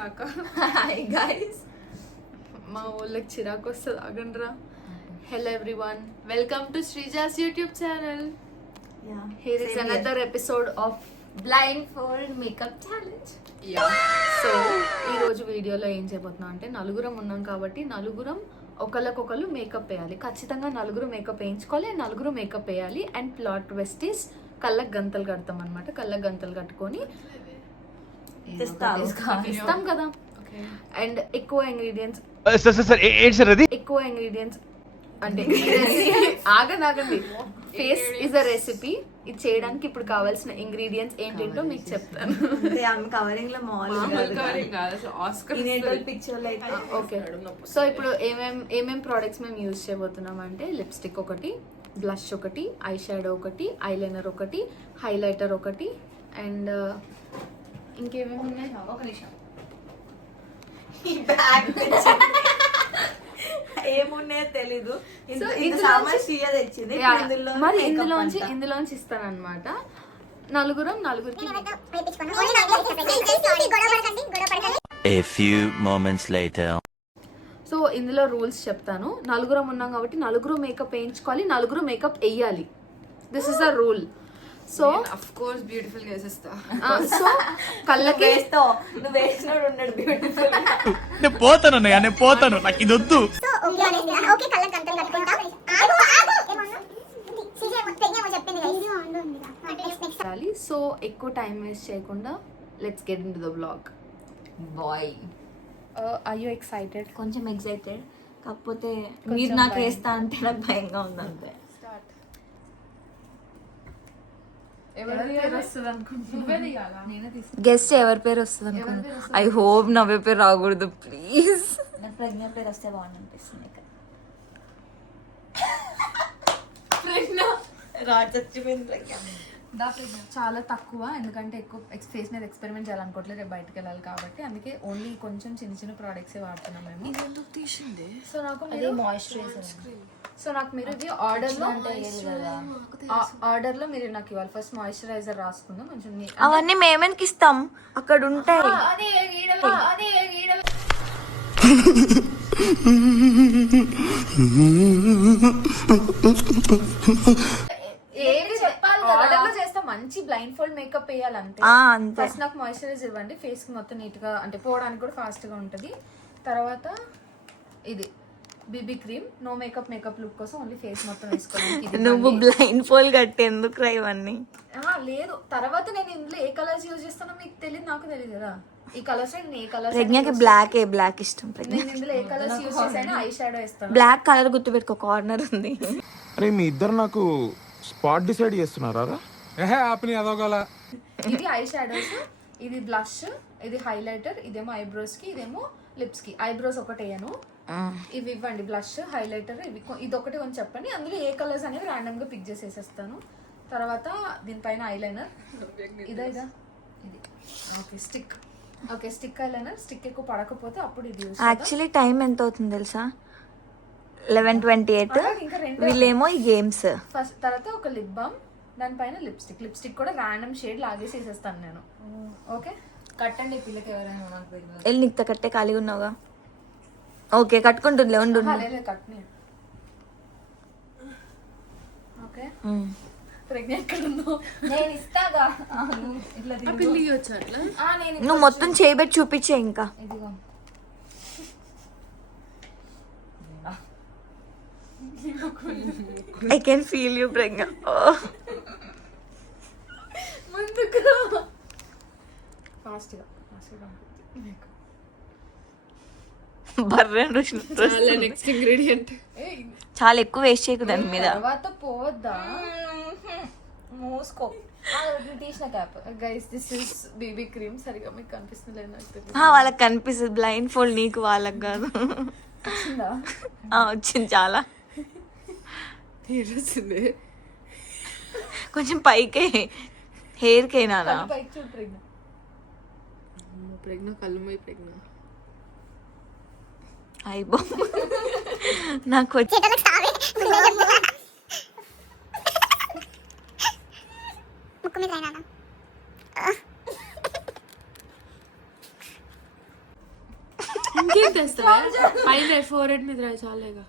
Hi guys, మా ఊళ్ళకి చిరాకు వస్తుంది ఆగండ్రా. Hello everyone, welcome to Sreeja's YouTube channel. Here is another episode of blindfold makeup challenge. So ఈ రోజు వీడియోలో ఏం చేయబోతున్నాం అంటే, నలుగురం ఉన్నాం కాబట్టి నలుగురం ఒకళ్ళకొకళ్ళు మేకప్ వేయాలి. ఖచ్చితంగా నలుగురు మేకప్ వేయించుకోవాలి, నలుగురు మేకప్ వేయాలి. అండ్ ప్లాట్ ట్విస్ట్ ఇస్ కళ్ళకి గంతలు కడతాం అనమాట. కళ్ళకి గంతలు కట్టుకొని ఇస్తాం కదా. అండ్ ఎక్కువ ఇంగ్రీడియంట్స్ అంటే ఆగండి. Face is a recipe. ఇది చేయడానికి ఇప్పుడు కావాల్సిన ఇంగ్రీడియంట్స్ ఏంటంటో మీకు చెప్తాను. ఓకే, సో ఇప్పుడు ఏమేం ప్రోడక్ట్స్ మేము యూజ్ చేయబోతున్నాం అంటే, లిప్స్టిక్ ఒకటి, బ్లష్ ఒకటి, ఐ షాడో ఒకటి, ఐలైనర్ ఒకటి, హైలైటర్ ఒకటి, అండ్ ఇంకేమేమి ఉన్నాయి. ఒక నిమిషం, ఏమున్నాయో తెలీదు. మరి ఇందులోంచి ఇస్తానన్నమాట. నలుగురికి A few moments later. So ఇందులో రూల్స్ చెప్తాను. నలుగురం ఉన్నాం కాబట్టి నలుగురు మేకప్ వేయించుకోవాలి, నలుగురు మేకప్ వేయాలి. This is the rule. So of course beautiful గా చేస్తా. సో కళ్ళకి నువ్వు వేసినోడు ఉన్నాడు బ్యూటిఫుల్. నేను పోతాను నాకు ఇది వద్దు. సో ఎక్కువ టైం వేస్ట్ చేయకుండా let's get into the blog. Boy, are you excited? కొంచెం ఎక్సైటెడ్, కాకపోతే మీరు నాకు వేస్తా అంటే నాకు భయంగా ఉంది అంతే. గెస్ట్ ఎవరి పేరు వస్తుంది అనుకుంటా. ఐ హోప్ నవ్వే పేరు రాకూడదు ప్లీజ్. నాకు ప్రజ్ఞ పేరు వస్తే బాగుంది అనిపిస్తుంది. చాలా తక్కువ, ఎందుకంటే ఎక్కువ ఫేస్ మీద ఎక్స్పెరిమెంట్ చేయాలనుకోవట్లేదు, రేపు బయటకు వెళ్ళాలి కాబట్టి. అందుకే ఓన్లీ కొంచెం చిన్న ప్రోడక్ట్స్ వాడుతున్నాం మేము. సో నాకు మాయిశ్చరైజర్, సో నాకు మీరు ఇది ఆర్డర్లో మీరు నాకు ఇవ్వాలి. ఫస్ట్ మాయిశ్చరైజర్ రాసుకుందాం కొంచెం. అవన్నీ మేమేకి ఇస్తాం, అక్కడ ఉంటాయి. ఆర్డర్లో చేస్తే మంచి బ్లైండ్ ఫోల్డ్ మేకప్ వేయాలంటే ఫస్ట్ నాకు మాయిశ్చరైజర్ ఇవ్వండి. ఫేస్ కి మొత్తం నీట్ గా, అంటే పోవడానికి కూడా ఫాస్ట్ గా ఉంటది. తర్వాత ఇది BB cream, no makeup look కోసం ఓన్లీ ఫేస్ మొత్తం వేసుకోవాలి. నువ్వు బ్లైండ్ ఫోల్డ్ కట్టి ఎందుకు రా ఇవన్నీ? లేదు, తర్వాత నేను ఇందులో ఏ కలర్స్ యూజ్ చేస్తానో మీకు తెలియదు, నాకు తెలియదు కదా. ఈ కలర్స్ నేను ఏ కలర్స్, ప్రజ్ఞకి బ్లాక్ ఇష్టం. నేను ఇందులో ఏ కలర్స్ యూజ్ చేసానో ఐ షాడో వేస్తాను. బ్లాక్ కలర్ గుర్తుపెట్టుకో, కార్నర్ ఉంది. అరే మీ ఇద్దరు నాకు స్పాట్ డిసైడ్ చేస్తున్నారా? ఇది ఐ షాడోస్, ఇది బ్లష్, ఇది హైలైటర్, ఇదేమో ఐబ్రోస్ కి, ఇదేమో లిప్స్ కి. ఐబ్రోస్ ఒకటి వేయను, ఇవి ఇవ్వండి బ్లష్, హైలైటర్, ఇది ఒకటి కొంచెం చెప్పండి. అందులో ఏ కలర్స్ అనేవి ర్యాండమ్ గా పిక్ చేసేసేస్తాను. తర్వాత దీనిపైన ఐలైనర్, ఇదా ఇది స్టిక్ ఐలైనర్. స్టిక్ ఎక్కువ పడకపోతే అప్పుడు ఇది యూస్. యాక్చువల్లీ టైం ఎంత అవుతుంది తెలుసా? 11:28. వీళ్ళేమో ఈ గేమ్స్. ఫస్ట్ తర్వాత ఒక లిప్ బామ్, దానిపైన లిప్స్టిక్ కూడా ర్యాండమ్ షేడ్ లాగేసి వేసేస్తాను నేను. ఓకే, కట్టండి పిల్లకి ఎవరైనా. వెళ్ళి నీకు కట్టే ఖాళీగా ఉన్నావుగా. ఓకే, కట్టుకుంటుందిలే, ఉండు. కట్నే. ఓకే, ప్రజ్ఞ ఎక్కడ ఉందో నేను ఇస్తాగా. నేను నువ్వు మొత్తం చేయబెట్టి చూపించే. ఇంకా ఇదిగో ఐ కెన్ ఫీల్ యూ ప్రజ్ఞ. ముందుకు ఫాస్ట్గా నెక్స్ట్ ఇంగ్రీడియంట్. చాలా ఎక్కువ వేస్ట్ చేయకు దాని మీద. తర్వాత పోద్దా, మూసుకో. తీసిన cap. Guys, this is BB cream. సరిగా మీకు కనిపిస్తుంది నాకు తెలియదు. వాళ్ళకి కనిపిస్తుంది, బ్లైండ్ ఫోల్డ్ నీకు, వాళ్ళకి కాదు. వచ్చింది చాలా. కొంచెం పైకే, హెయిర్ కేనా పైకి చూడు ప్రజ్ఞ, కళ్ళు మై ప్రజ్ఞ. అయిపో నాకు వచ్చి ఇంకేం తెస్తావా పైన ఫోర్ హెడ్ మీద రాయి చాలేగా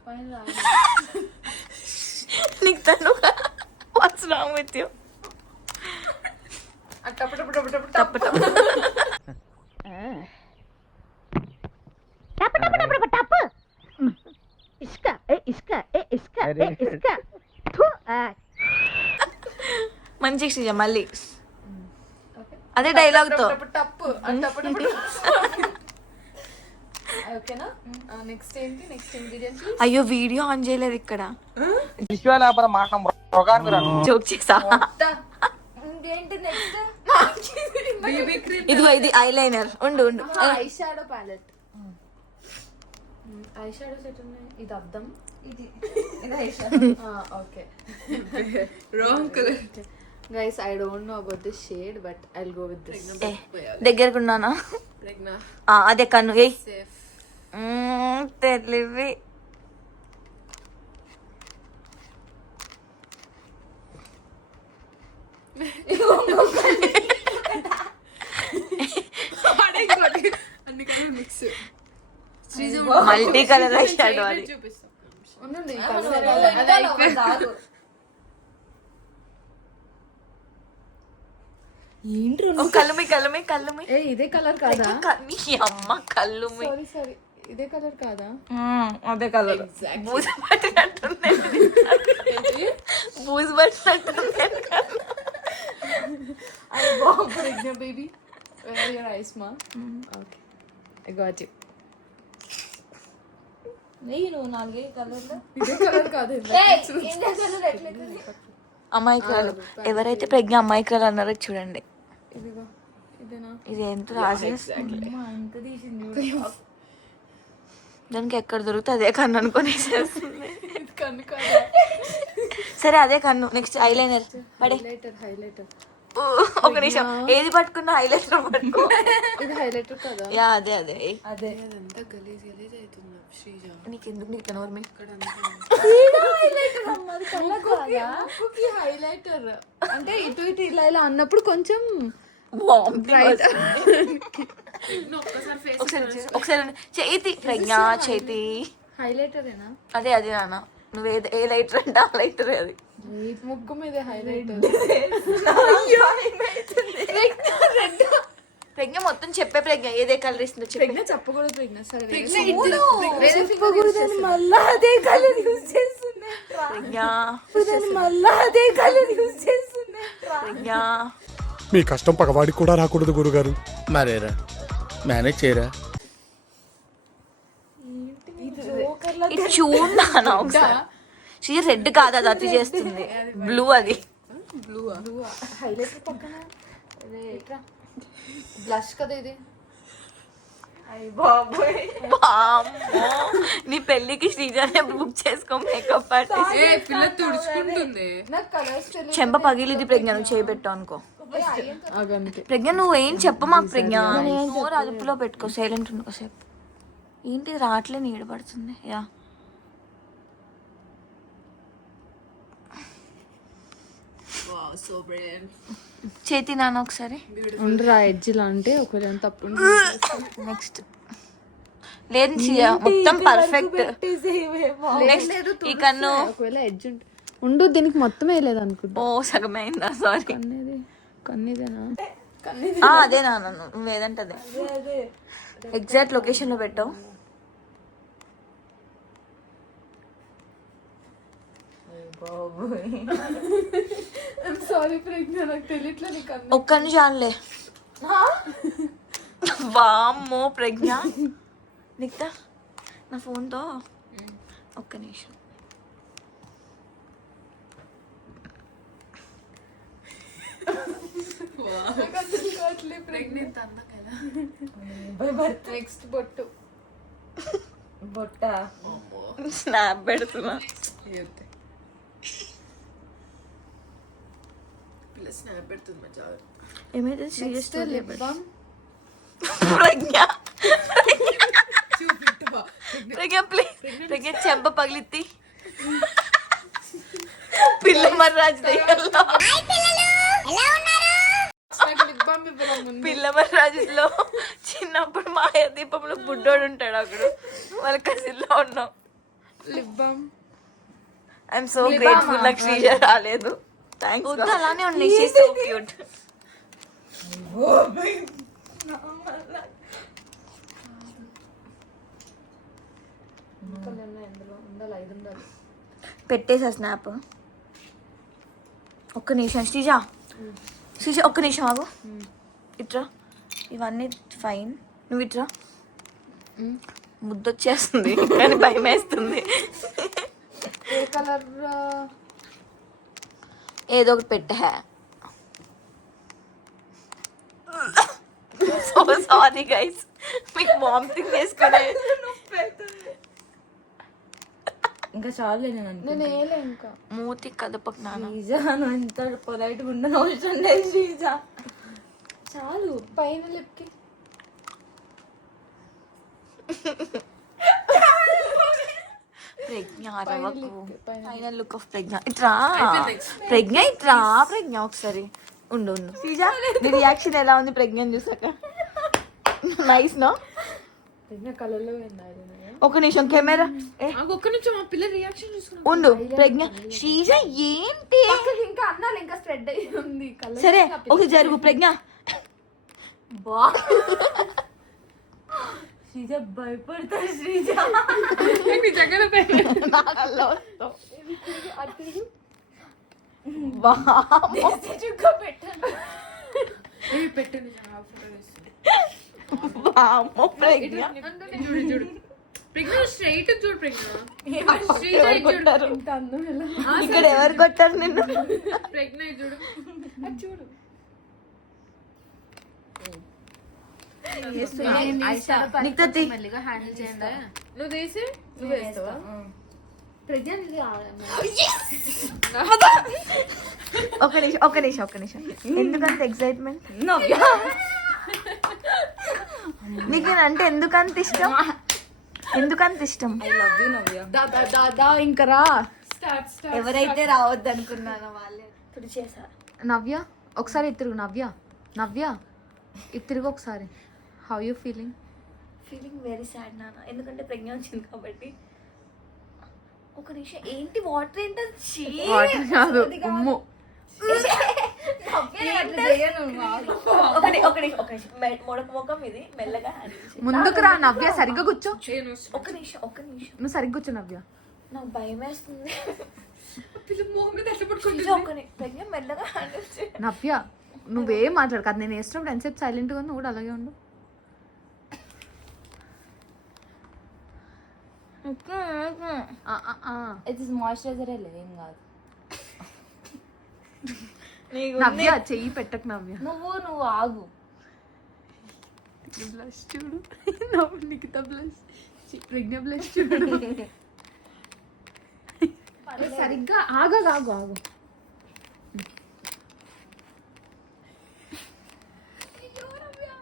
నీకు తను వాట్స్ రాంగ్ విత్ యూ టప్ టప్ మంచి శ్రీజ మళ్ళీ అదే డైలాగ్ తో ఓకేనా నెక్స్ట్ ఏంటి నెక్స్ట్ ఇంగ్రీడియంట్ అయ్యో వీడియో ఆన్ చేయలేదు ఇక్కడ జోక్ చేసా ఇంకేంటి నెక్స్ట్ ఇదిగో ఇది ఐలైనర్ ఉండు ఉండు eye shadow palette eye shadows ఎట్టున్నాయి ఇది అద్దం ఇది okay Wrong color. Guys I don't know about this shade but I will go with this దగ్గరకున్నానా Regna. అదే కన్ను ఏయ్ Safe. తెలివి అన్ని colour mix. Multi colour eyeshadow అది చూపిస్తాం. ఉండండి కళ్ళుమి ఏ ఇదే కలర్ కాదా మీ అమ్మ కళ్ళుమి సారీ సారీ ఇదే కలర్ కాదా అదే కలర్ బూజు పట్టినట్టుంది బూజు పట్టినట్టుంది Regna baby where are your eyes ma okay I got you నేను నాలుగే కలర్లు ఇదే కలర్ కాదు అమాయకురాలు ఎవరైతే ప్రజ్ఞ అమాయకురాలు అన్నారో చూడండి ఇదిగో ఇదేనా ఇది ఎంత రాసేస్తుంది ఎంత తీసింది దానికి ఎక్కడ దొరికితే అదే కన్ను అనుకుని ఇది కన్ను కాదా సరే అదే కన్ను నెక్స్ట్ ఐలైనర్ పడే హైలైటర్ ఒక నిమిషం ఏది పట్టుకున్నా హైలైటర్ పట్టుకో ఇది హైలైటర్ కదా యా అదే అదే అదే అదంతా గలీజ్ గలీజ్ అవుతుంది శ్రీజ. నీకెందుకు నీకు కనవరు మీ ముక్కుకి హైలైటర్ అంటే ఇటు ఇటు ఇలా ఇలా అన్నప్పుడు కొంచెం ఒకసారి చేతి ప్రజ్ఞ చేతి హైలైటరేనా అదే అదే నాన్న నువ్వు ఏ లైటర్ అంటే ఆ లైటర్ అది ముగ్గు మీద హైలైటర్ ప్రజ్ఞ మొత్తం చెప్పే ప్రజ్ఞ ఏదే కలర్ ఇస్తుందో చెప్పే ప్రజ్ఞ చెప్పకూడదు ప్రజ్ఞ సరే మళ్ళా అదే కలర్ యూజ్ చేస్తున్నా ప్రజ్ఞ మళ్ళా అదే కలర్ యూజ్ చేస్తున్నా ప్రజ్ఞ మీ కష్టం పగవాడికి కూడా రాకూడదు గురుగారు. మరేరా మేనేజ్ చేయరా ఇది చూడనా ఒకసారి శ్రీ రెడ్ కాదు అది అతి చేస్తుంది బ్లూ అది హైలైటర్ పక్కన బ్లష్ కదా ఇది వామ్మో, నీ పెళ్ళికి శ్రీజానే బుక్ చేసుకో మేకప్ ఆర్టిస్ట్ ఏ పిల్ల తుడుచుకుంటుంది. నాకు కలర్స్ చెంప పగిలిది ప్రజ్ఞ నువ్వు చేయబెట్టావు అనుకో తెలియదు ప్రజ్ఞ నువ్వు ఏం చెప్ప మాకు ప్రజ్ఞ నోరు అదుపులో పెట్టుకో సైలెంట్ ఉండుకో సేపు ఏంటి రావట్లే నీడ పడుతుంది యా Wow, so brilliant. చేతి నాన్న ఒకసారి ఉండరా ఎడ్జిలా అంటే ఒకవేళ తప్పు నెక్స్ట్ లేదు శ్రీజ మొత్తం పర్ఫెక్ట్ నెక్స్ట్ ఈ కన్ను ఒకవేళ ఎడ్జ్ ఉండు దీనికి మొత్తం వేయలేదు అనుకుంటా ఓ సగమైందా సారీ కన్నేది కన్నిదేనా అదే నాన్న నువ్వు ఏదంటే అదే ఎగ్జాక్ట్ లొకేషన్ లో పెట్టావు సారీ ప్రజ్ఞ నాకు తెలియట్లే నీకు ఒక్కని చాలులే వామ్మో ప్రజ్ఞ నిక్తా నా ఫోన్తో ఒక్క నిమిషం Pregnant అందా కదా. నెక్స్ట్ బొట్టు బొట్ట స్నాప్ పెడుతున్నా ఏంటి? పిల్ల స్నాప్ పెడుతుంది మా జాగ్రత్త. ఏమైతే సీరియస్ లిప్ బామ్ ప్రజ్ఞ చూపిట్టవా? ప్రజ్ఞ ప్లీజ్ ప్రజ్ఞ చెంప పగిలిత్తి పిల్ల మర్రాజు దగ్గరలో నాకు లిప్ బామ్ ఇవ్వడం పిల్ల మర్రాజులో చిన్న చిన్నప్పుడు మాయ దీపంలో బుడ్డోడు ఉంటాడు అక్కడ వాళ్ళ కజిన్ లో ఉన్నాం. Lip balm. I'm so grateful నాకు శ్రీజ రాలేదు. థ్యాంక్స్. అలానే ఉన్నాయి. She so cute. పెట్టేసా స్నాప్. ఒక్క నిమిషం శ్రీజ ఒక్క నిమిషం ఆగు. ఇట్రా, ఇవన్నీ ఫైన్, నువ్వు ఇట్రా. ముద్దొచ్చేస్తుంది కానీ భయం వేస్తుంది. ఏ కలర్? ఏదో ఒకటి పెట్టా. సో సారీ గైస్, మీకు వామిటింగ్ వేసుకునే. ఇంకా చాలు. నేను వేయలే ఇంకా. మూతి కదపకు నాన్న. శ్రీజ అంత పొలైట్గా ఉండని అవసరం లేదు శ్రీజ. చాలు. పైన లిప్కి ప్రజ్ఞ ఫైనల్ లుక్ ఆఫ్ ప్రజ్ఞ. ఇట్రా ప్రజ్ఞ, ఇట్రా ప్రజ్ఞ ఒకసారి ఉండు. శ్రీజ నీ రియాక్షన్ ఎలా ఉంది ప్రజ్ఞని చూసాక? Nice no? కలర్లో ఒక నిమిషం కెమెరా ఒక్క నిమిషం మా పిల్ల రియాక్షన్ చూసుకున్నా. ఉండు. ప్రజ్ఞ శ్రీజ ఏంటి ఇంకా అన్నాలు ఇంకా స్ప్రెడ్ అయ్యి ఉంది కలర్. సరే ఒకటి జరుగు ప్రజ్ఞ. బా శ్రీజ భయపడతా. శ్రీజ నిజంగానే పెట్టండి. ప్రజ్ఞ చూడు ప్రజ్ఞ స్ట్రైట్ చూడు. ప్రజ్ఞ ఇక్కడ ఎవరు కొట్టారు నిన్ను? ప్రజ్ఞ చూడు చూడు. మెల్లిగా హ్యాండిల్ చేయండి. నువ్వు తీసి నువ్వు వేస్తావా? ఒక నిమిషం ఎందుకంత ఎక్సైట్మెంట్? నీకు అంటే ఎందుకంత ఇష్టం? ఇంకా రా. ఎవరైతే రావద్దు అనుకున్నానో వాళ్ళే ఇప్పుడు చేసా. నవ్య ఒకసారి ఇద్దరు. నవ్య ఇద్దరు ఒకసారి. How you feeling very sad నాన్న, ఎందుకంటే ప్రజ్ఞ వచ్చింది కాబట్టి. ఒక నిమిషం ఏంటి వాటర్ ఏంటి? కాదు ఉమ్ము. ముఖం ఇది మెల్లగా ముందుకు రా నవ్య. సరిగ్గా కూర్చో. ఒక నిమిషం నువ్వు సరిగ్గా కూర్చో నవ్య. నాకు భయం వేస్తుంది. ప్రజ్ఞ మెల్లగా హ్యాండిల్ చేయి. నవ్య నువ్వేం మాట్లాడు కదా. నేను వేసినప్పుడు ఎంతసేపు సైలెంట్గా ఉంది, నువ్వు కూడా అలాగే ఉండు. ఇది మాయిశ్చరైజర్ ఏం కాదు. నవ్య చెయ్యి పెట్టకు నవ్య. నువ్వు ఆగు. బ్లష్ చూడు. నిఖిత బ్లష్, ప్రజ్ఞ బ్లష్ చూడు. సరిగ్గా ఆగు.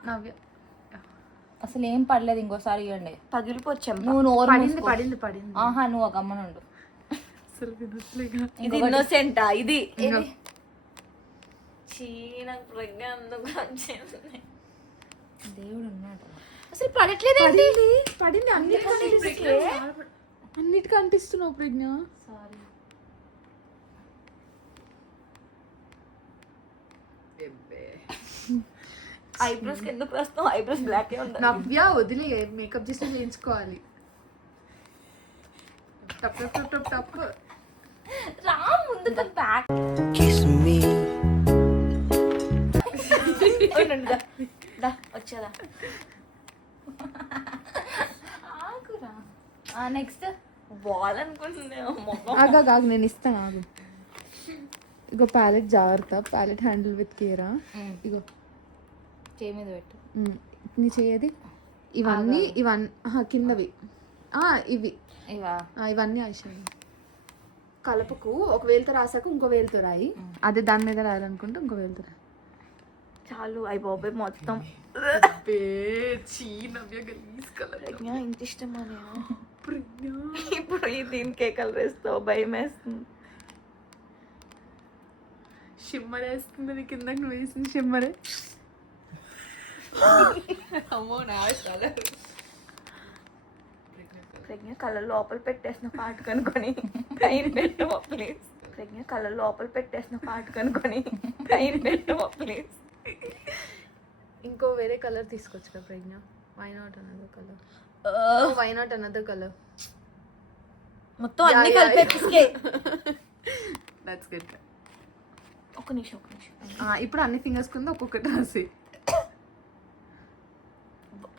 నవ్య అసలు ఏం పడలేదు. ఇంకోసారి ఇవ్వండి. పగిలిపోచ్చాం. నువ్వు పడింది. ఆహా నువ్వు ఒక గమ్మనుండు. అసలు వినట్లేగా. ఇది ఇన్నోసెంటా? ఇది నాకు ప్రజ్ఞ అందుకు దేవుడు ఉన్నాడు. అసలు పడట్లేదు. పడింది అన్నిటికీ అంటిస్తున్నావు ప్రజ్ఞ. సారీ. ఐబ్రోస్ ఎందుకు రాస్తావు? ఐబ్రోస్ బ్లాక్ ఉంది. నవ్య వదిలే, మేకప్ చేసి వేయించుకోవాలి. టప్ రా ముందు బ్యాక్. వచ్చేదా? నెక్స్ట్ బాల్ అనుకుంటున్నావు. ఆగు నేను ఇస్తాను. ఆగు. ఇగో ప్యాలెట్ జాగ్రత్త. Palette handle with care. ఇగో చేయి మీద పెట్టు. నీ చేయది. ఇవన్నీ కిందవి ఇవి ఇవన్నీ ఐషాడో. కలపకు. ఒక వేలుతో రాసాక ఇంకో వేలుతో రాయి. అదే దాని మీద రాయాలనుకుంటే ఇంకో వేలుతో రాయి. చాలు. అయి బాబాయ్ మొత్తం ఇంత ఇష్టమా? ఇప్పుడు దీనికే కలర్ వేస్తావు? భయం వేస్తుంది. షిమ్మర్ వేస్తుంది కింద. నువ్వు వేసింది షిమ్మరే. అమ్మో నా చాలా ప్రజ్ఞ కళ్ళ లోపల పెట్టేసిన పాటు కనుకొని పైన పెట్టు ప్లీజ్. ప్రజ్ఞ కళ్ళ లోపల పెట్టేసిన పాటు కనుకొని పైన పెట్టు ప్లీజ్. ఇంకో వేరే కలర్ తీసుకొచ్చు కదా Pragna. Why not another colour? Why not another colour? మొత్తం అన్ని కలిపేస్తే దట్స్ గుడ్. ఒక నిమిషం. ఇప్పుడు అన్ని ఫింగర్స్ కింద ఒక్కొక్కటి రాసి.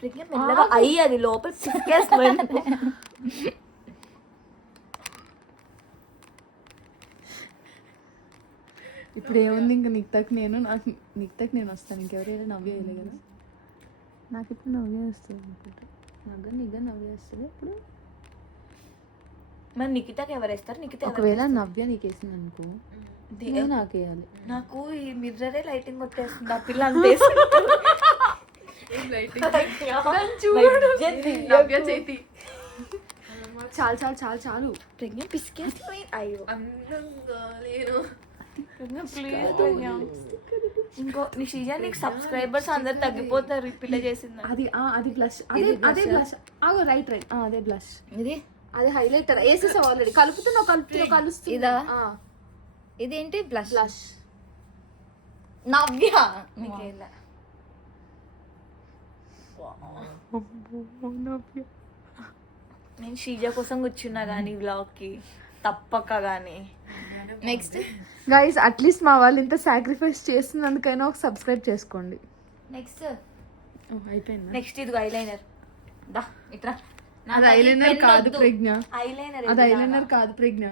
ప్రజ్ఞ మెల్లగా అయ్యి అది లోపల చిక్కేస్తుంది. ఇప్పుడు ఏముంది ఇంకా నిక్తకి నేను వస్తాను. ఇంకెవరైనా నవ్య వేయలే కదా. నాకు ఇప్పుడు నవ్య వస్తుంది అనుకుంటా. నవ్య వస్తుంది ఇప్పుడు. మరి నిఖితకి ఎవరు వేస్తారు? నిఖిత ఒకవేళ నవ్య నీకు వేసింది అనుకో, నాకు వేయాలి. నాకు ఈ మిర్రరే లైటింగ్ కొట్టేస్తుంది. ఆ పిల్ల అంతే చాలు చాలు చాలు చాలు. ప్రజ్ఞ పిసికేస్తుంది. అయ్యో ఇంకో నిషిజా నీకు సబ్స్క్రైబర్స్ అందరు తగ్గిపోతారు ఈ పిల్ల చేసింది. అది బ్లష్. అదే బ్లష్. రైట్ అదే బ్లష్. ఇది అదే హైలైటర్ వేసేసావు ఆల్రెడీ. కలుస్తుంది. ఇదా? ఇదేంటి బ్లష్? నవ్య నీకేలా నేను శ్రీజ కోసం కూర్చున్నా కానీ వ్లాగ్ కి తప్పక కానీ. నెక్స్ట్ గైస్ అట్లీస్ట్ మా వాళ్ళు ఇంత సాక్రిఫైస్ చేస్తున్నందుకైనా ఒక సబ్స్క్రైబ్ చేసుకోండి. నెక్స్ట్ అయిపోయింది. నెక్స్ట్ ఇది ఐలైనర్. దా ఇట్రా. అది ఐలైనర్ కాదు ప్రజ్ఞ. ఐలైనర్ అది ఐలైనర్ కాదు ప్రజ్ఞ.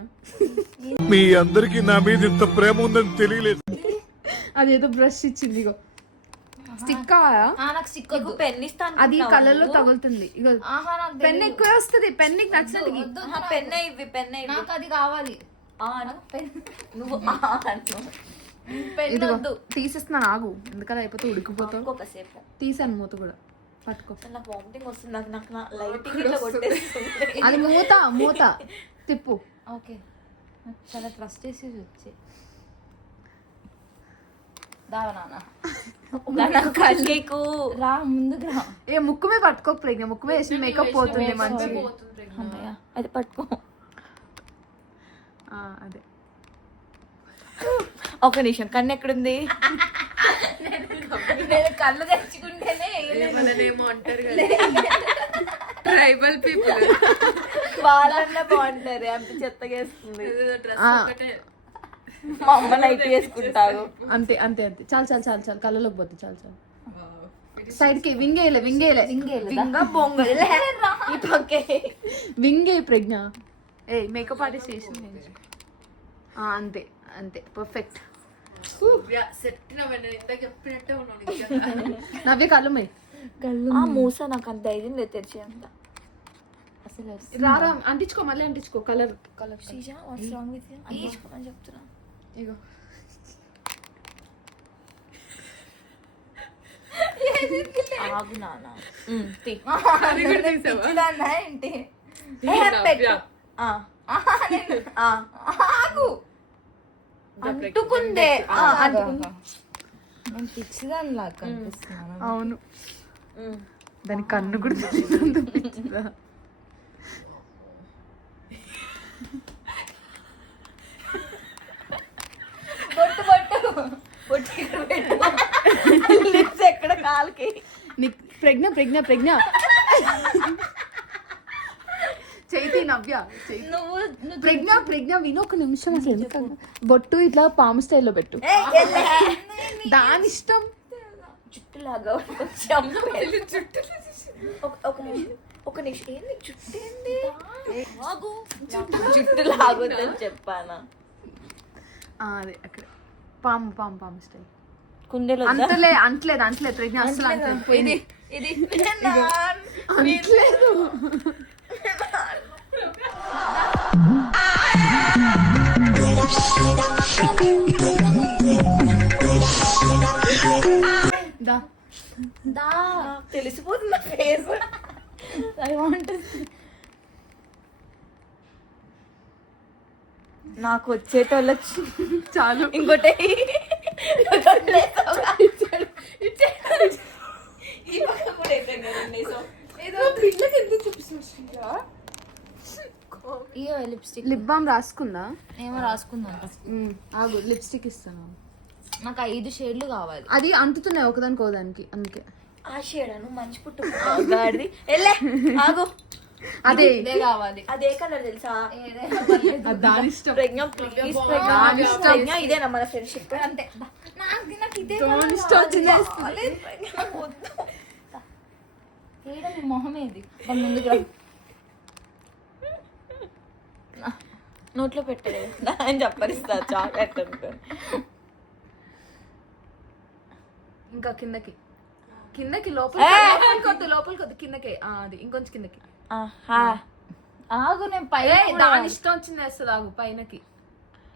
మీ అందరికి నా మీద ఇంత ప్రేమ ఉందని తెలియలేదు. అదేదో బ్రష్ ఇచ్చింది. ఇగో స్టిక్. నాకు స్టిక్ వద్దు. పెన్ ఇస్తాను. అది కలర్ లో తగులుతుంది. ఇగో ఆహా నాకు పెన్ ఎక్కువ వస్తుంది. పెన్ నీకు నచ్చినట్టు. పెన్ ఇవి పెన్ ఇవి. నాకు అది కావాలి. నువ్వు ఇదిగో తీసేస్తున్నాను. ఆగు, ఎందుకలా అయిపోతే ఉడికిపోతావు. ఒకసేపు తీసాను మూత కూడా. పట్టుకో. నాకు వామిటింగ్ వస్తుంది. నాకు నా లైటింగ్ ఇట్లా కొట్టేస్తుంది. అది మూత తిప్పు. ఓకే చాలా ట్రస్ట్ చేసి వచ్చి దావా నాన్న కళ్ళీకు రా ముందుకు రా. ఏ ముక్కు మీద పట్టుకో ప్రజ్ఞ. ముక్కు మీద వేసి మేకప్ పోతుంది మంచిగా. అమ్మయ్య అది పట్టుకో. అదే ఒక నిమిషం. కన్ను ఎక్కడుంది? నేను కళ్ళు తెచ్చుకుంటేనే ఏమో అంటారు కదా ట్రైబల్ పీపుల్. వాళ్ళన్నా బాగుంటారు. అంత చెత్తగా వేస్తుంది. మా అమ్మ నైట్ వేసుకుంటారు. అంతే అంతే అంతే. చాలు చాలు చాలు చాలు. కళ్ళలోకి పోతే చాలు చాలు. సైడ్ కి వింగేయలే ఇంకా బొంగలే ఈ పక్కే వింగే ప్రజ్ఞ. ఏ మేకప్ ఆర్టిస్ట్ చేసింది. అంతే అంతే పర్ఫెక్ట్. నవ్య కళ్ళు మే ఆ మూస నాకు అంత ధైర్యం లేదు తెరిచే అంత. అసలు రారా అంటించుకో. మళ్ళీ అంటించుకో. Colour Sreeja what's wrong with you? అంటించుకోమని చెప్తున్నా. ఇగో ఆగు నాన్న. ఏంటి ఆగు. అంటుకుందే. నేను పిచ్చిదాన్ని లాగా కనిపిస్తున్నాను. అవును. దాని కన్ను కూడా పిచ్చిదా. లిప్స్ ఎక్కడ కాలుకి. ప్రజ్ఞ చైతి నవ్య ప్రజ్ఞ విను ఒక నిమిషం. అసలు ఎందుకు బొట్టు ఇట్లా పాము స్టైల్లో పెట్టు. దాని ఇష్టం. జుట్టులాగా ఒక నిమిషం. ఏంది జుట్టు? ఏంది జుట్టు లాగొద్దని చెప్పానా? అదే అక్కడ పాము స్టైల్. కుండెలో అంటలేదు ప్రజ్ఞ అసలు అంటలేదు. ఇది అంటలేదు. తెలిసిపోతుంది ఫేస్. ఐ వాంట్ నాకు వచ్చేటోళ్ళకి చాలు. ఇంకోటి ఏదో పిల్లకి ఎందుకు చూపిస్తున్నా ఇయో లిప్స్టిక్ లిప్ బామ్ రాసుకుందా ఏమో రాసుకుందాం ఆగు లిప్స్టిక్ ఇస్తాను నాకు 5 షేడ్లు కావాలి. అది అంటుతున్నాయి ఒకదానికి ఒకదానికి అందుకే ఆ షేడ్ నువ్వు మంచి పుట్టు గాడిది ఎల్లే ఆగు అదే ఇదే కావాలి. అదే కలర్ తెలుసా దాని ఇష్టం ప్రజ్ఞ ప్లీజ్ ప్రజ్ఞ ఇదేనా మన ఫ్రెండ్షిప్ అంతే నాకు ఇదే దాని ఇష్టం వచ్చింది ఏడా నీ మొహం ఏది దాని ముందుకు రా. నోట్లో పెట్టలేదు అని చెప్పరిస్తా చాక్లెట్ అనుకోని ఇంకా కిందకి లోపలికి వద్దు కిందకి అది ఇంకొంచెం కిందకి ఆగు నేను పై దాని ఇష్టం వచ్చింది వేస్తుంది ఆగు పైనకి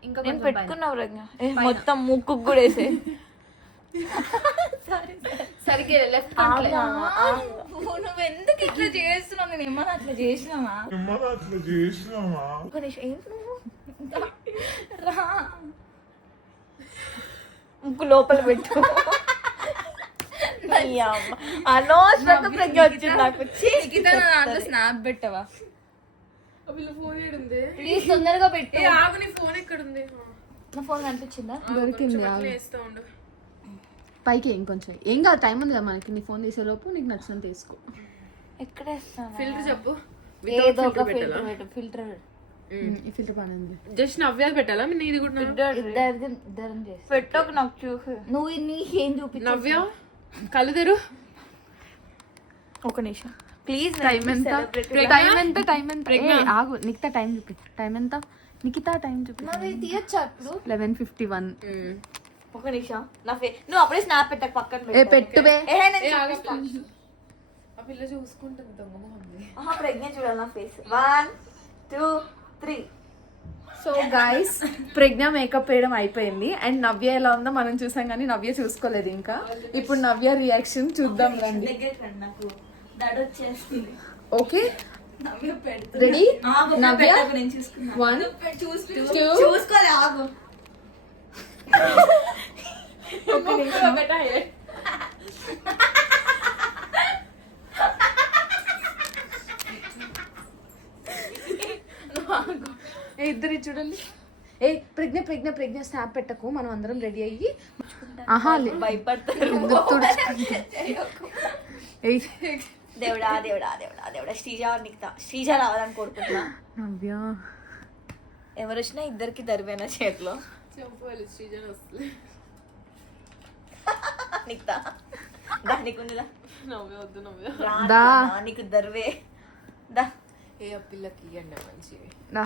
ఇంకా నేను కొంచెం పైన. పెట్టుకున్నావు ప్రజ్ఞ మొత్తం ముక్కు కూడా వేసే సరిగ్గా లెఫ్ట్ నువ్వు ఎందుకు ఇట్లా చేస్తున్నావు? నేను ఏమన్నా అట్లా చేసినావా? ఒక నిమిషం ఏంటి నువ్వు రా ముక్కు లోపల పెట్టు నీ అమ్మ అనవసరంగా ప్రజ్ఞ వచ్చింది నాకు దాంట్లో స్నాప్ పెట్టవా వీళ్ళ ఫోన్ ఏడుంది? ప్లీజ్ తొందరగా పెట్టు. ఏ ఆగు, నీ ఫోన్ ఎక్కడుంది? నా ఫోన్ కనిపించిందా? దొరికింది అట్లా వేస్తా ఉండు. పైకి ఇంకొంచెం ఏం కాదు టైం ఉంది కదా మనకి నీ ఫోన్ తీసేలోపు నీకు నచ్చినంత తీసుకో ఎక్కడ వేస్తాను ఫిల్టర్ చెప్పు. ఏదో ఒక ఫిల్టర్ పెట్టు. ఫిల్టర్ ఈ ఫిల్టర్ పని ఉంది జస్ట్ నవ్యాది పెట్టాలా? నీది కూడా ఇద్దరం చేసి పెట్టకు నాకు చూసి నువ్వు నీకేం చూపించు. నవ్య కళ్ళు తెరు. ఒక నిమిషం ప్లీజ్ టైం ఎంత టైం ఎంత ఏ, ఆగు నికితా టైం చూపి టైం ఎంత నికితా టైం చూపి నాది తీయచ్చా ఇప్పుడు? 11:51 ఒక నిమిషం నా నువ్వు అప్పుడే స్నాప్ పెట్టకు పక్కన ఏ పెట్టువే నేను ఏ ఆగు, చూపిస్తా. ఆ పిల్ల చూసుకుంటుంది దొంగ మొహంది. ఆహా, ప్రజ్ఞ చూడాలి నా ఫేస్ 1 2 3 సో గైస్ ప్రజ్ఞ మేకప్ వేయడం అయిపోయింది అండ్ నవ్య ఎలా ఉందో మనం చూసాం కానీ నవ్య చూసుకోలేదు ఇంకా ఇప్పుడు నవ్య రియాక్షన్ చూద్దాం రండి దగ్గరికి రండి నాకు దడ వచ్చేస్తుంది ఓకే రెడీ నవ్య నేను చూసుకున్నా 1 2 చూసుకోలే ఆగు ఇద్దరు చూడండి ఏ ప్రజ్ఞ స్నాప్ పెట్టకు మనం అందరం రెడీ అయ్యి ఆహా భయపడతారు దేవుడా దేవుడా దేవుడా దేవుడా శ్రీజ నిక్తా శ్రీజ రావాలని కోరుకుంటున్నా నవ్య ఎవరు వచ్చినా ఇద్దరికి దరివేనా చేతిలో చెంపాలి శ్రీజన్ వస్తుంది. నిక్తా దా నీకుందిదా నవ్య వద్దు నవ్య. దా. నీకు దర్వే దా ఏ ఆ పిల్లకి ఇవ్వండి మంచివి. నా